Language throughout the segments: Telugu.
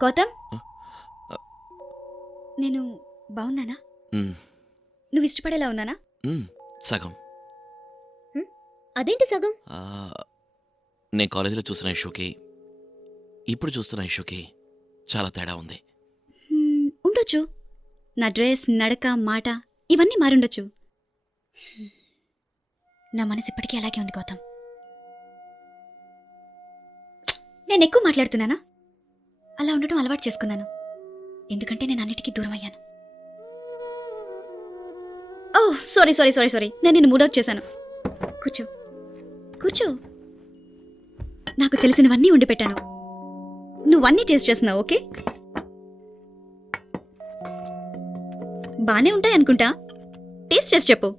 గౌతమ్, ఆ, నేను బాగున్నానా? మ్, నువ్వు ఇష్టపడేలా ఉన్నానా? సగం. అదేంటి సగం? ఆ, నేను కాలేజీలో చూసిన ఇష్యూకి ఇప్పుడు చూస్తున్న ఇష్యూకి చాలా తేడా ఉంది. ఉండొచ్చు. నా డ్రెస్, నడక, మాట ఇవన్నీ మారుండొచ్చు. నా మనసు ఇప్పటికీ అలాగే ఉంది గౌతమ్. నేను ఎక్కువ మాట్లాడుతున్నానా? అలా ఉండటం అలవాటు చేసుకున్నాను. ఎందుకంటే నేను అన్నిటికీ దూరం అయ్యాను. ఓ సారీ సారీ సారీ సారీ నేను నిన్ను మూడౌట్ చేశాను. కూర్చో కూర్చో. నాకు తెలిసినవన్నీ వండి పెట్టాను. నువ్వన్నీ టేస్ట్ చేస్తున్నావు. ఓకే, బానే ఉంటాయి అనుకుంటా. టేస్ట్ చేసి చెప్పు.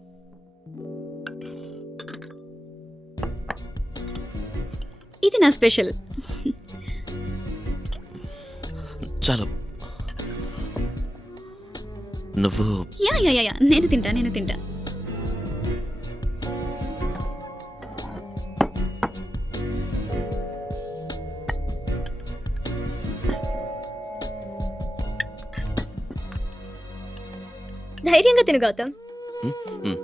ఇది నా స్పెషల్. చాలు. నువ్వు యా యా యా నేను తింటా. ధైర్యంగా తిను గౌతమ్. మ్, మ్.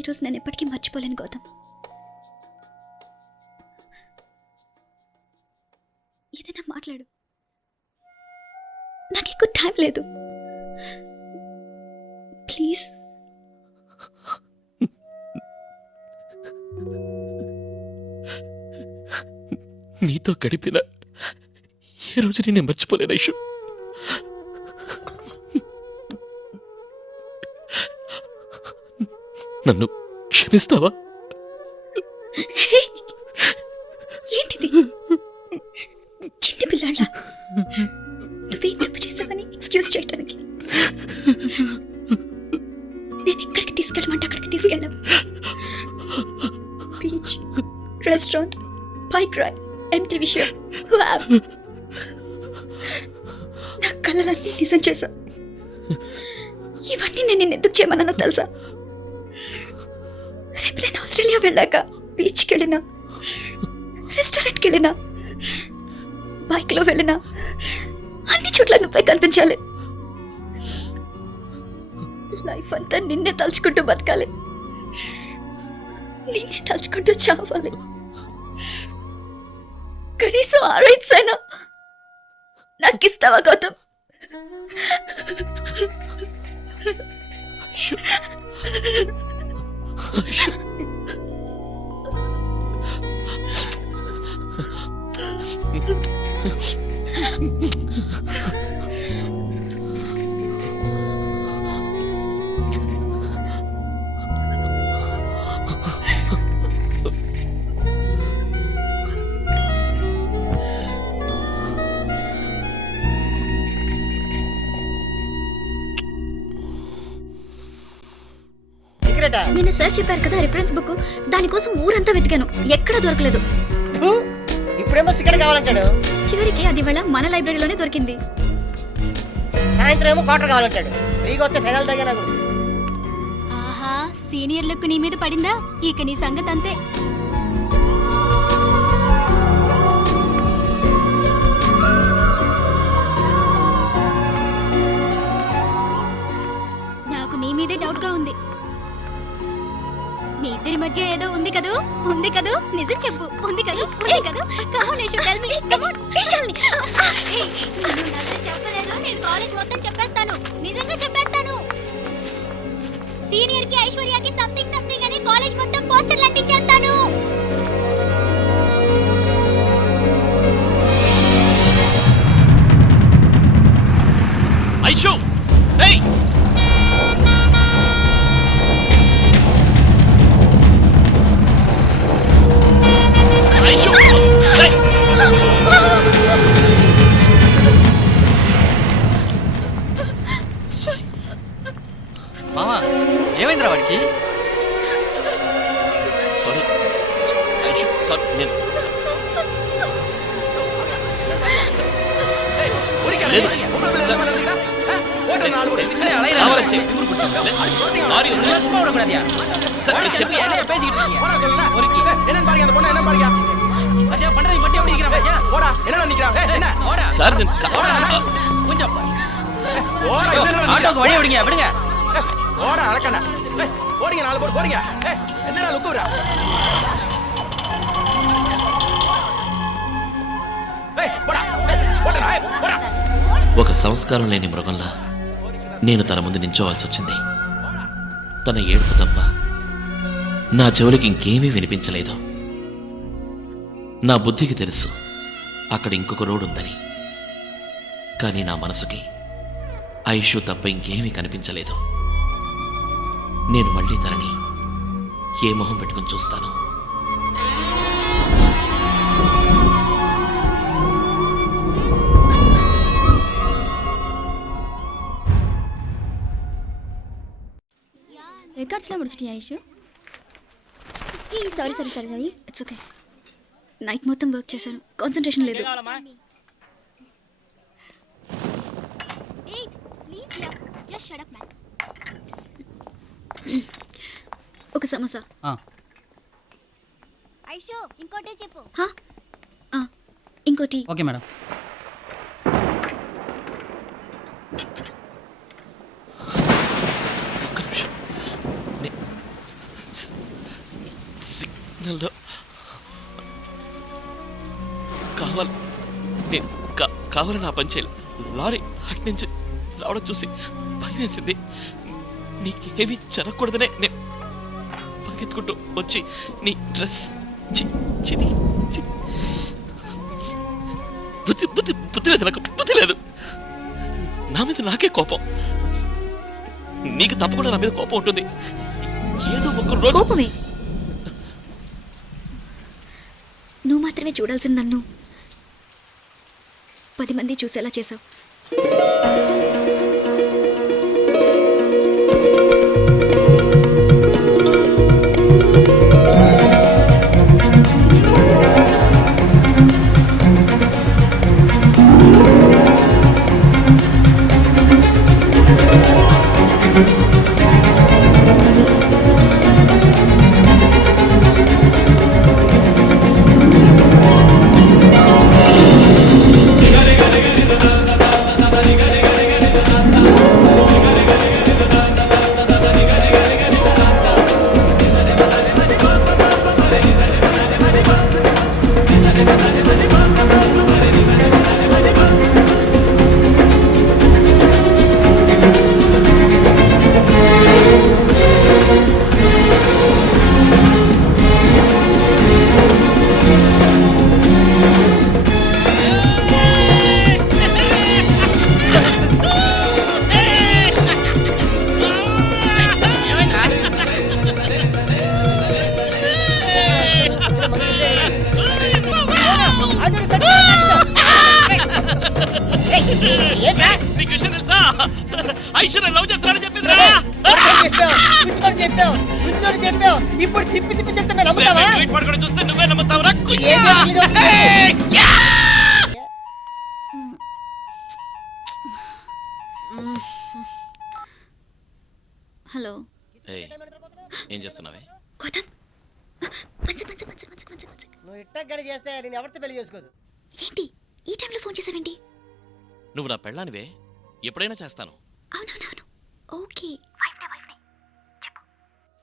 ఈరోజు నేను ఎప్పటికీ మర్చిపోలేను గౌతమ్. ఏదైనా మాట్లాడు, నాకు ఎక్కువ టైం లేదు. ప్లీజ్. నీతో గడిపిన ఏ రోజు నేను మర్చిపోలేను ఇష్యూ. నన్ను క్షమిస్తావా? ఏంటిది? చిన్న పిల్లాళ్ళ నువ్వేం తప్పు చేసావని ఎక్స్క్యూజ్ చేయడానికి నేను ఎక్కడికి తీసుకెళ్ళమంటే అక్కడికి తీసుకెళ్ళావు. Beach, restaurant, bike ride, MTV show, నా కళ్ళలన్నీ నిజం చేశావు. ఇవన్నీ నేను ఎందుకు చేయమన్నా తెలుసా? రేపు నేను ఆస్ట్రేలియా వెళ్ళాక బీచ్కి వెళ్ళినా, రెస్టారెంట్కి వెళ్ళినా, బైక్లో వెళ్ళినా అన్ని చోట్ల నువ్వే కనిపించాలి. లైఫ్ అంతా నిన్నే తలుచుకుంటూ బతకాలి, నిన్నే తలుచుకుంటూ చావాలి. కనీసం ఆ రైట్స్ అయినా నాకు ఇస్తావా గౌతమ్? నిన్న సార్ చెప్పారు కదా రిఫరెన్స్ బుక్, దానికోసం ఊరంతా వెతికాను, ఎక్కడా దొరకలేదు. ఇప్పుడేమో సిగరెట్ కావాలంటాడు, చివరికి అది వాళ్ళ మన లైబ్రరీలోనే దొరికింది. సాయంత్రం ఏమో క్వార్టర్ కావాలంటాడు. ఫ్రీగా వస్తే ఫెడల్ దగ్గర. ఆహా, సీనియర్ లుక్ నీ మీద పడిందా? ఇక నీ సంగతి అంతే. నాకు నీ మీదే డౌట్ గా ఉంది. మీ ఇద్దరి మధ్య ఏదో ఉంది కదూ? ఉంది కదూ? నిజం చెప్పు. ఉంది కదూ? ఉంది కదూ? Come on Yashu, tell me. Come on యశల్ని. నేను నాతో చెప్పలేదు. నేను కాలేజ్ మొత్తం చెప్పేస్తాను. నిజంగా చెప్పేస్తాను. సీనియర్ కి ఐశ్వర్యకి సంథింగ్ సంథింగ్ అని కాలేజ్ మొత్తం పోస్టర్లు అంటించేస్తాను. ఐషు, ఏయ్! ఐషు, ఏయ్! మామా, ఏమైందిరా వాడికి? లేదు. కావాలని చెయ్యి. లారీ వచ్చి సార్ నేను చెప్పి சார் ஆட்டோக்கு வழி விடுங்க விடுங்க. ஓடா அலக்கண்ணா போறீங்க 4 பேர் போறீங்க. என்னடா லுக்குறா? ఒక సంస్కారం లేని మృగంలా నేను తన ముందు నించోవాల్సి వచ్చింది. తన ఏడుపు తప్ప నా చెవులకి ఇంకేమీ వినిపించలేదు. నా బుద్ధికి తెలుసు అక్కడ ఇంకొక రోడ్ ఉందని. కానీ నా మనసుకి ఐషు తప్ప ఇంకేమీ కనిపించలేదు. నేను మళ్ళీ తనని ఏ మొహం పెట్టుకుని చూస్తాను? రికార్డ్స్లో ముడిచిటి Aishu. Sorry sorry sorry sorry. It's okay. Night మొత్తం వర్క్ చేశాను, కాన్సన్ట్రేషన్ లేదు. Hey, please yeah, just shut up man. ఒక సమోసా. ఐషు ఇంకోటి చెప్పు. హా? ఇంకోటి. Okay madam. ఒక్క నిమిషం. సిగ్నల్లో కావాలని ఆ పని చేయాలి. లారీ అటు నుంచి రావడం చూసి భయమేసింది. నీకేమీ జరగకూడదనే నేను పరిగెత్తుకుంటూ వచ్చి నీ డ్రెస్ బుద్ధి లేదు, నాకు బుద్ధి లేదు. నా మీద నాకే కోపం. నీకు తప్పకుండా నా మీద కోపం ఉంటుంది. ఏదో ఒక రోజు కోపమే. నువ్వు మాత్రమే చూడాల్సింది నన్ను 10 మంది చూసేలా చేసావు. నీకు విషయం తెలుసా? ఐశ్వర్య లవ్ చేస్తానని చెప్పిందిరా. చెప్పావు ఇప్పుడు తిప్పి చెప్తే నమ్ముతావా? ట్వీట్ పడుకొని చూస్తే నువ్వే నమ్ముతావురా. హలో. ఏం చేస్తున్నావే? గౌతమ్, నువ్వు ఇట్టగడి చేస్తే నేను ఎవరితో పెళ్లి చేసుకోదు. ఏంటి ఈ టైంలో ఫోన్ చేసావేంటి? నువ్వు నా పెళ్ళానివే, ఎప్పుడైనా చేస్తాను. అవునవునవును, ఓకే.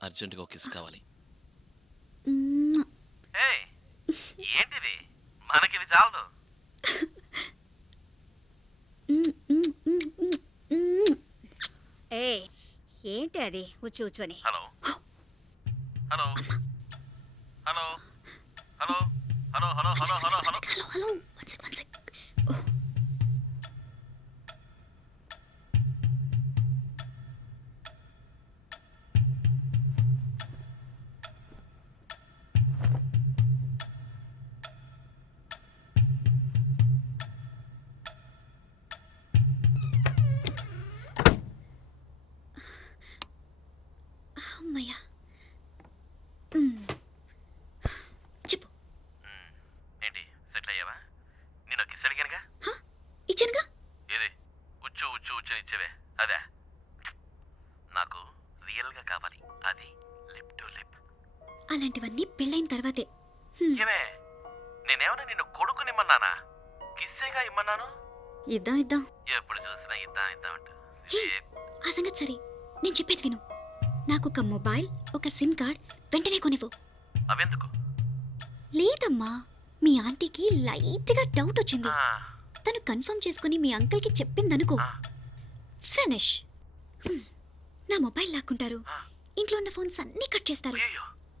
అర్జెంటుగా ఒక కిస్ కావాలి. ఏంటిది? మనకిది చాలదు. ఏంటి అది ఉచ్చు ఉచ్చుని? Hello hello hello hello hello hello hello hello hello hello hello, one sec. అమ్మయ్యా. చెప్పు. ఏంటి సెటిల్ అయ్యావా? అలాంటివన్నీ పెళ్ళైన తర్వాతే. ఏమే నేనేమన్నా నిన్ను కొడుకునిమ్మన్నానా? కిస్సేగా ఇమ్మన్నాను. ఇద్దాం ఇద్దాం. ఎప్పుడు చూసినా ఇద్దాం ఇద్దాం అంటూ. హే, ఆ సంగతి సరే, నేను చెప్పేది విను. నాకు ఒక మొబైల్, ఒక సిమ్ కార్డ్ వెంటనే కొనివ్వు. అవెందుకు? లేదమ్మా, మీ ఆంటీకి లైట్గా డౌట్ వచ్చింది. తను కన్ఫర్మ్ చేసుకుని మీ అంకుల్కి చెప్పిందనుకో, ఫినిష్. నా మొబైల్ లాక్కుంటారు, ఇంట్లో ఉన్న ఫోన్స్ అన్నీ కట్ చేస్తారు.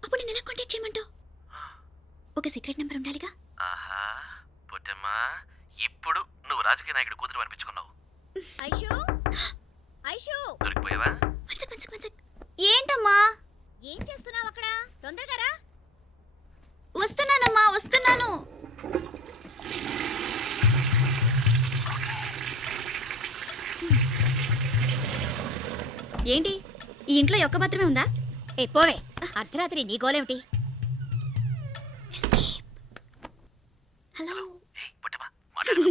అప్పుడు నేను ఎలా కాంటాక్ట్ చేయమంటావు? ఒక సీక్రెట్ నెంబర్ ఉండాలిగా. ఆహా పుట్టమ్మా, ఇప్పుడు నువ్వు రాజకీయ నాయకుడు కూతురు అనిపించుకున్నావు. దొరికిపోయావా? ఏంటమ్మా ఏం చేస్తున్నావు అక్కడ? తొందరగా రా. వస్తున్నానమ్మా, వస్తున్నాను. ఏంటి, ఈ ఇంట్లో ఒక్క మాత్రమే ఉందా? ఏ పోవే, అర్ధరాత్రి నీ గోలేమిటి? హలో. ఏయ్, పుట్టమ్మా, మాట్లాడు.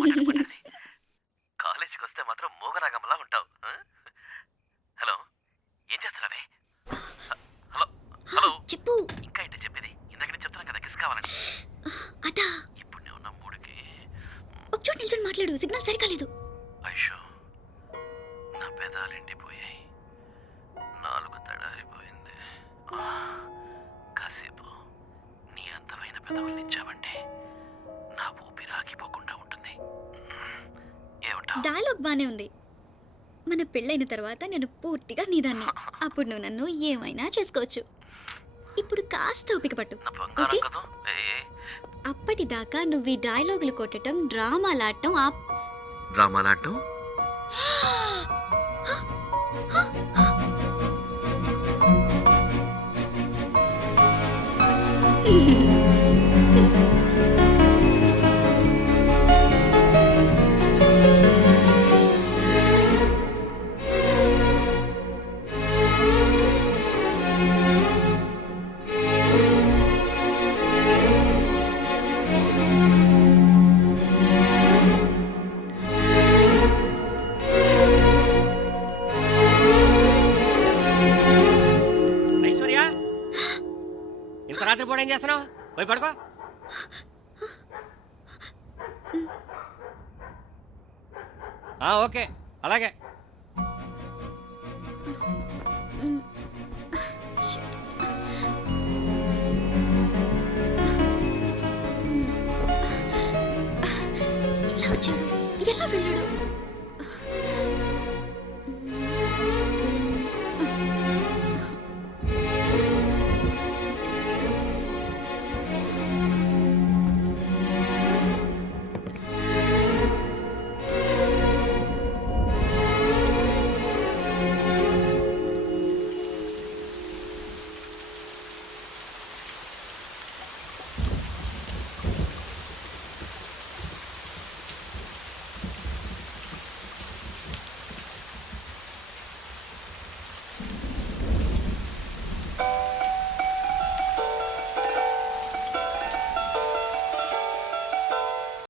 కాలేజీకి వస్తే మాత్రం మూగరాగంలా ఉంటావు. హలో, ఏం చేస్తున్నావే? హలో హలో, చెప్పు. ఇంకా ఏంటి చెప్పేది? ఇందాక నేను చెప్తున్నాను కదా కిస్ కావాలని. అదా, ఇప్పుడు నేను ఉన్న మూడుకి ఒక చోటు నిల్చొని మాట్లాడు, సిగ్నల్ సరిగా లేదు. ఐషో, నా పెదాలు ఎండిపోయాయి, నాలుగు తడారిపోయింది. కాసేపు నీ అందమైన పెదవులు ఇచ్చావంటే నా ఊపిరి ఆగిపోకుండా ఉంటుంది. ఏమంటావు? డైలాగ్ బానే ఉంది. మన పెళ్ళైన తర్వాత నేను పూర్తిగా నీదాన్ని. అప్పుడు నువ్వు నన్ను ఏమైనా చేసుకోవచ్చు. ఇప్పుడు కాస్త ఓపిక పట్టు, నా ఓకే? బంగారం కదూ. అప్పటిదాకా నువ్వు ఈ డైలాగులు కొట్టడం, డ్రామాలాడటం డ్రామాలాటం? ఐశ్వర్య, ఇంత రాత్రిపూట ఏం చేస్తున్నావు? పోయి పడుకో. ఓకే, అలాగే. ఎలా వచ్చాడు, ఎలా వెళ్ళాడు?